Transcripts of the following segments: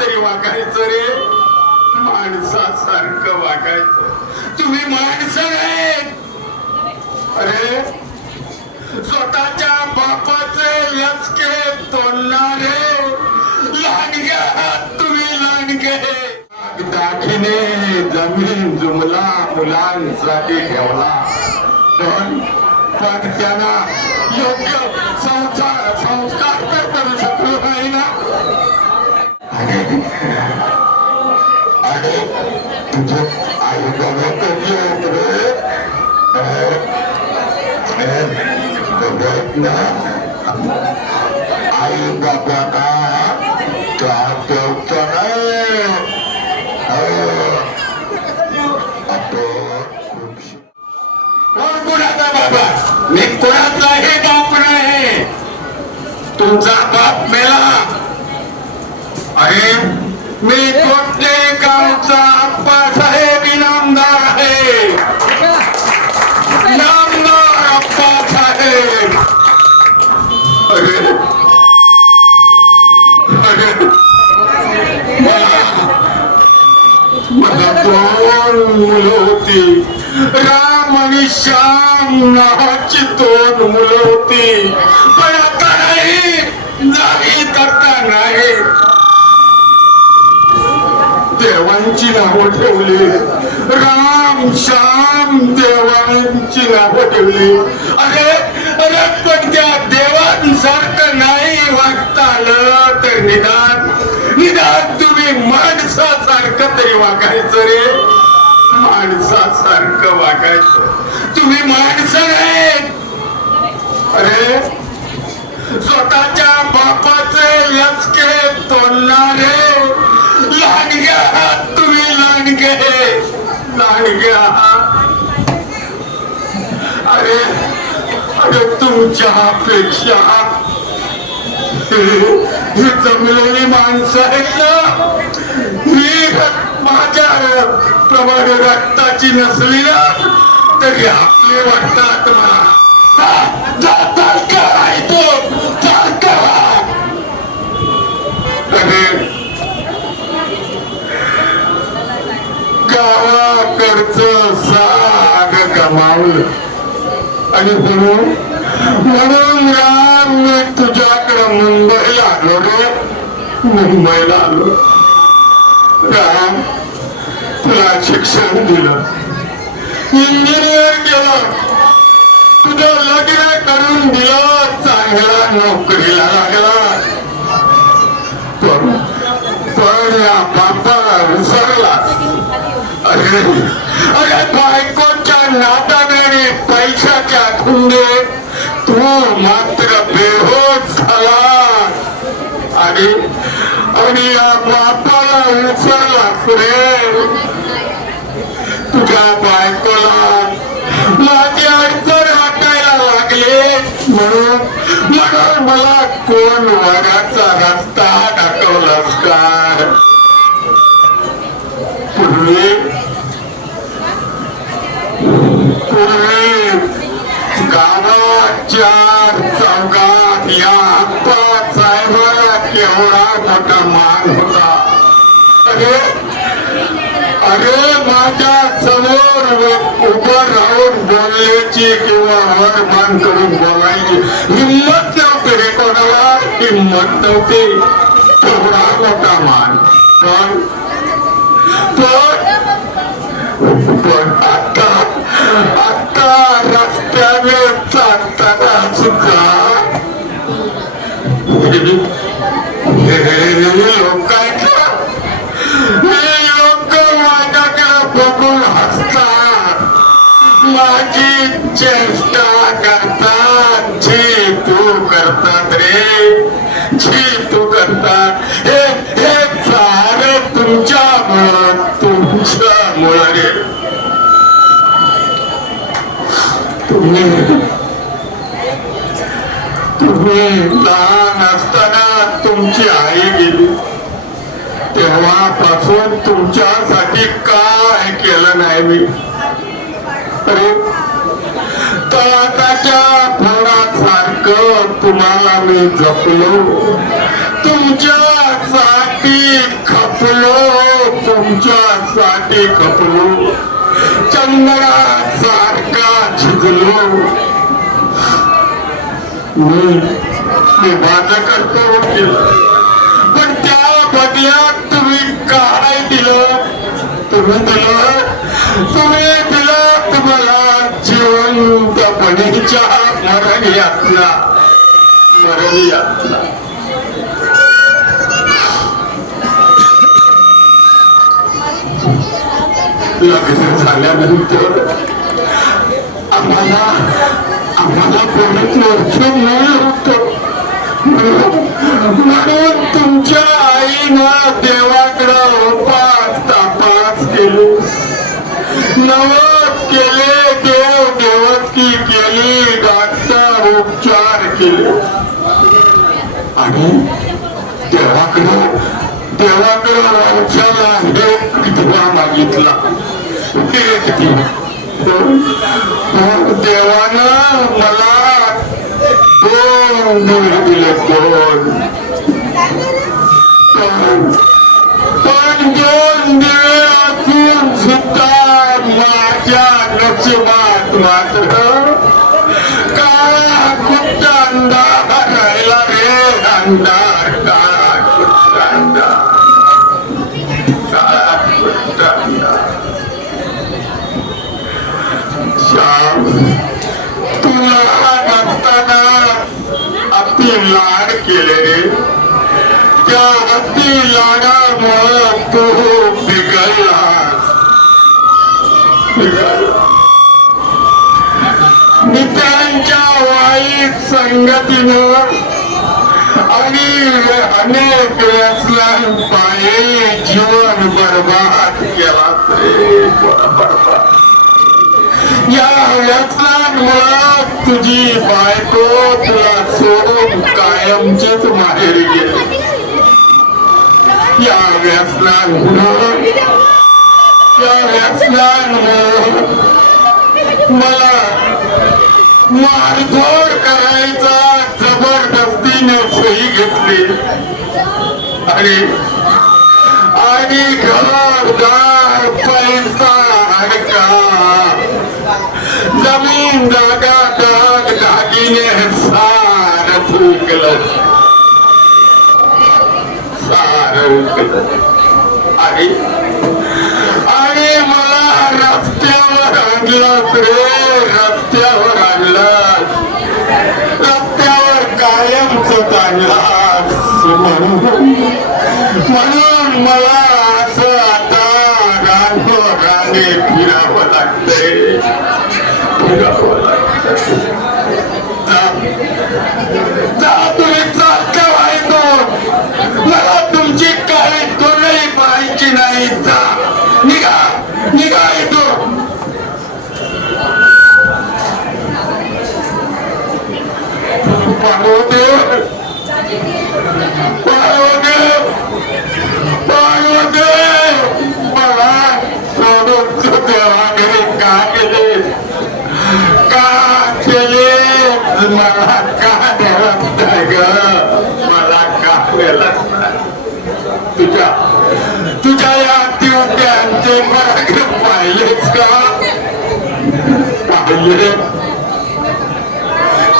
तरी वागायचं रे, माणसासारखं वागायचं. तुम्ही माणसं नाही. अरे स्वतःच्या बापाचे लचके तोडणारे लांडगे आहात तुम्ही, लांडगे. दाखिने जमीन जुमला मुलांसाठी ठेवला, पण त्यांना योग्य संस्कार तर करू शकलो नाही ना. आणि तुझे आई बाबा कधी आई बाबा कोणाचा बाबा? मी कोणाचाही बाप नाही. तुमचा बाप मेला. अरे मी कोणते गावचा अप्पासाहेब इनामदार आहे. इनामदार अप्पासाहेब. अरे अरे मला 2 मुलं होती. राम आणि श्याम नावाची 2 मुलं होती. पण आता नाही, नाही करता नाही. देवांची नावं ठेवली. राम श्याम देवांची नावं ठेवली. अरे अरे पण त्या देवांसारखं नाही वागता आलं तर निदान तुम्ही माणसासारखं तरी वागायचं रे, माणसासारखं वागायचं. तुम्ही माणसं नाही. अरे स्वतःच्या बापाचे लचके तोडणारे लांडगे आहात तुम्ही, लांडगे, लांडगे आहात. अरे अरे तुमच्यापेक्षा ही जमलेली माणसं आहेत ना, ही माझ्या प्रमाणे रक्ताची नसली ना तरी आपले वाटतात मला. गावाकडचं साग गमावलं आणि म्हणून राम मी तुझ्याकडं मुंबईला आलो रे, मुंबईला आलो. राम तुला शिक्षण दिलं, इंजिनियर केलं, तुझं लग्न करून दिलं, चांगला नोकरीला लागला. पण या बापाला विसरला. अरे अरे बायकोच्या नादाने पैशाच्या धुंदे तू मात्र बेहोश झाला. आणि या बापाला विसरलास रे. तुझ्या बायकोला माझी अडचण वाटायला लागले म्हणून मला कोण वराचा रस्ता दाखवलास का? पूर्वी गावात 4 चौघात या आप्पासाहेबाला केवढा मोठा मान होता. अरे माझ्या समोर उभं राहून बोलण्याची किंवा वर मान करून बोलायची हिंमत नव्हती रे, कोणाला हिंमत नव्हती. केवढा मोठा मान. पण आता रस्त्याने चालताना सुद्धा लोक माझ्याकडे बघून हसतात, माझी चेष्टा करतात, जी तू करतात रे, जी तू करतात. हे सारे तुमच्यामुळं रे. तुम्ही लहान असताना तुमची आई गेली, तेव्हापासून तुमच्यासाठी काय केलं नाही मी. अरे तळाच्या फोडासारखं तुम्हाला मी जपलो, तुमच्यासाठी खपलो तुमच्यासाठी खपलो चंद्रासारखा झिजलो मी माझं कर्तव्य केलं पण त्या बदल्यात तुम्ही काय दिलं तुम्ही दिलं तुम्हाला जिवंतपणीच्या मरण यातना लग्न झाल्यानंतर आम्हाला कोणीच वर्ष नाही होत म्हणून तुमच्या आईनं देवाकडं उपास तापास केले नवस केले देवकी केली डॉक्टर उपचार केले आणि देवाकडं वंशाला दिवा मागितला देवानं मला 2 दिवे दिले 2 पण 2 दिवे असून सुद्धा माझ्या नशिबात मात्र काळा गुप्त अंधार राहिला रे अंधार काळा गुप्त अंधार तुला नसताना अति लाड केले रे त्या अति लाडामुळं तू बिघडलास मित्रांच्या वाईट संगतीनं आणि अनेक व्यसनांपायी जीवन बरबाद केला बरबाद या व्यसनांमुळे तुझी बायको तुला सोडून कायमचीच माहेरी गेली या व्यसनांमुळे मला मारझोड करायचा जबरदस्तीने सही घेतली आणि घरदार पैसा अडका जमीन जागा दागिने सार फुकलं आणि मला रस्त्यावर आणलं रे रस्त्यावर कायमच आणलास म्हणून मला असं आता रांगे फिरावं लागतंय तुम्ही चालता व्हायचो मला तुमची काही तोडही पाहायची नाही जा निघा येतो मला सोडून देवाकडे का केले मला का देवत नाही ग मला का देवत तुझ्या या दिवट्यांचे मार्ग पाहिलेच का पाहिले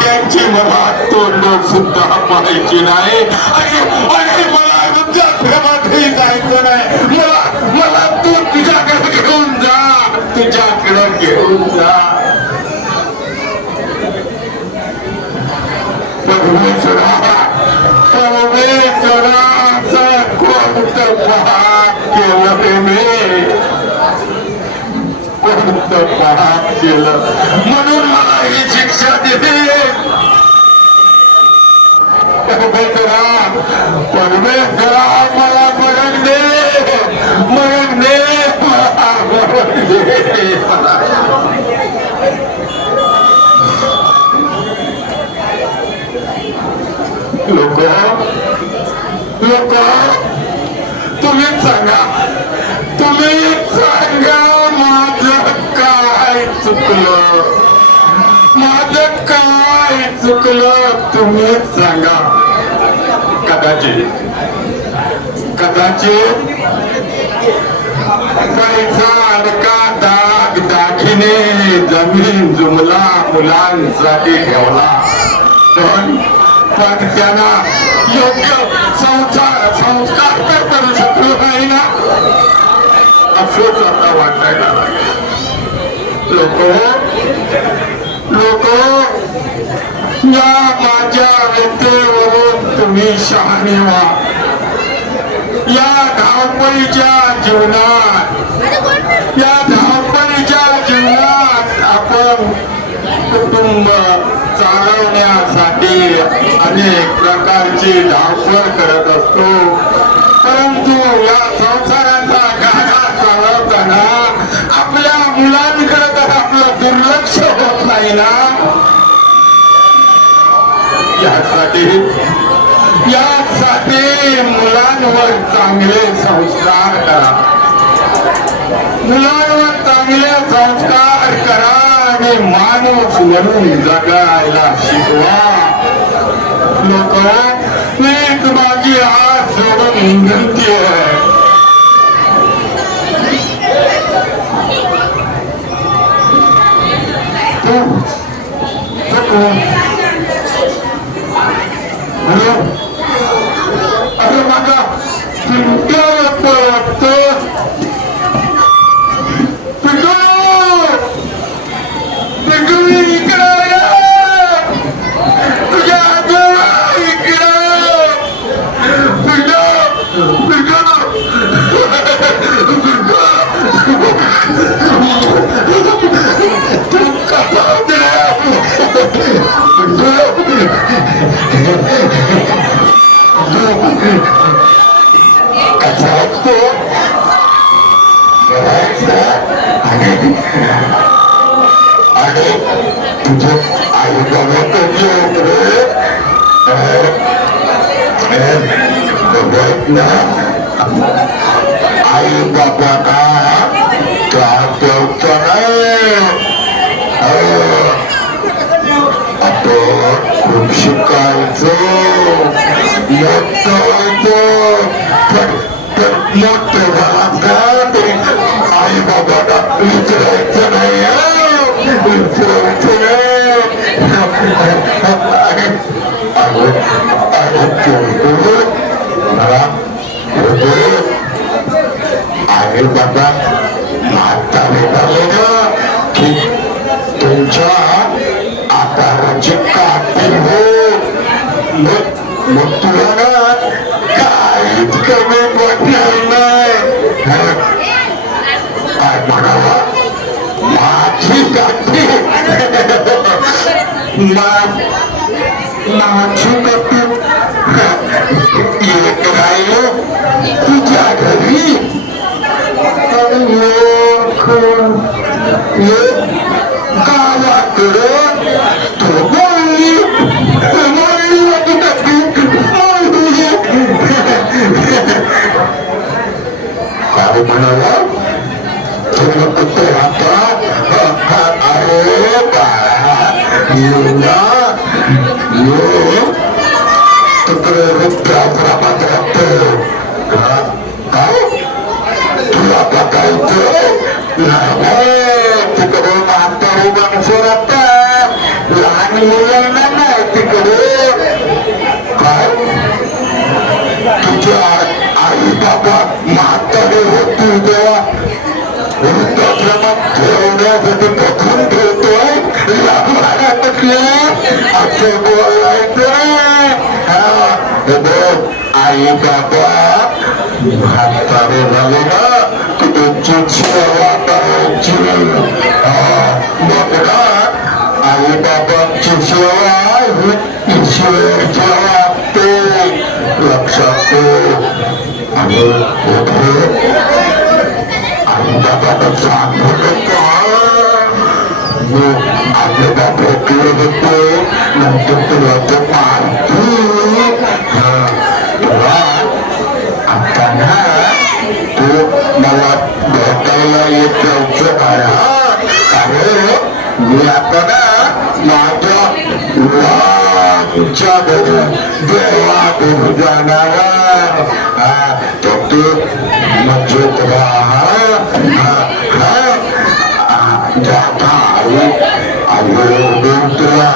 त्यांची मला तोंड सुद्धा पाहायची नाही आणि मला तुमच्या प्रेमातही जायचं नाही मला तू तुझ्याकडे घेऊन जा परमेश्वराचं कोणतं पाप केलं म्हणून मला ही शिक्षा दिली परमेश्वरा मला मरण दे लोक तुम्हीच सांगा माझं काय चुकलं तुम्हीच सांगा कदाचित पैसा अडका दाग दागिने जमीन जुमला मुलांसाठी ठेवला पण त्यांना योग्य संस्कार तर करू शकलो नाही ना असंच आता वाटायला लागेल. लोक या माझ्या व्यथेवरून तुम्ही शहाणे व्हा. या धावपळीच्या जीवनात आपण कुटुंब चालवण्यासाठी अनेक प्रकारची धावपळ करत असतो. परंतु या संसाराचा गाडा चालवताना आपल्या मुलांकडे तर आपलं दुर्लक्ष होत नाही ना. यासाठी मुलांवर चांगले संस्कार करा. मुलांवर चांगले संस्कार करा आणि माणूस म्हणून जगायला शिकवा. लोक मीच माझी हात जोडून विनंती आहे. अरे माझा पिंटू वाटतो. पिंटू इकडे तुझ्या आजोबा इकडे. आई बाबा का ठेवतो नाही. आपण खूप शिकायचो मोठं झाला आई बाबाला विचारायचं नाही. आई बाबा म्हातारे झाले ना की तुमच्या आकाराची काठी हो. मग तुला काहीच कमी पडणार नाही. काय म्हणाला माझी काठी माझी काठी येत राहिलो तुझ्या घरी. गावाकडं तो बोलली काय म्हणाला तुला कुठे राहता. अरे बाळा तिकडे वृद्धाश्रमात राहतो. काय तुला बघायचं तिकडे म्हातारी माणसं राहतात. लहान मुलांना नाही तिकडे. काय तुझ्या आई बाबा म्हातारे होती तेव्हा वृद्धाश्रमात ठेवण्यासाठी बघून ठेवतोय. असं बोलायचं. आई बाबा म्हातारे झाले ना की त्यांची सेवा करायची. मग ना आई बाबांची सेवा ईश्वर सेवा ते लक्षात आणि आई बाबाला सांगू आपले बाबा केले होते. नंतर तुला ते माहिती आता ना तू मला भेटायला येत नव्हतं कारण मी आता ना माझ्या घरी देवा घरी जाणार. तो मजबूत रहा जाता तुला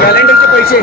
कॅलेंडरचे पैसे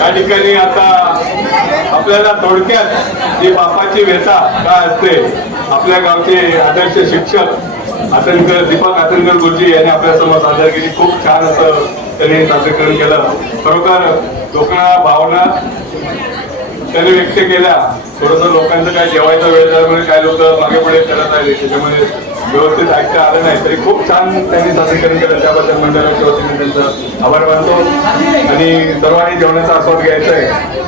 या ठिकाणी आता आपल्याला थोडक्यात जी बापाची व्यथा काय असते आपल्या गावचे आदर्श शिक्षक आतनकर दीपक आतनकर गुरुजी यांनी आपल्या समोर सादर केली. खूप छान असं त्यांनी सादरीकरण केलं. खरोखर लोकांना भावना त्यांनी व्यक्त केल्या. थोडस लोकांचं काय जेवायचा वेळ झाल्यामुळे काय लोक मागे पुढे करत आले त्याच्यामुळे व्यवस्थित ऐकता आलं नाही तरी खूप छान त्यांनी सादरीकरण केलं. त्याबद्दल मंडळाच्या वतीने त्यांचा आभार मानतो आणि सर्वांनी जेवणाचा आस्वाद घ्यायचा आहे.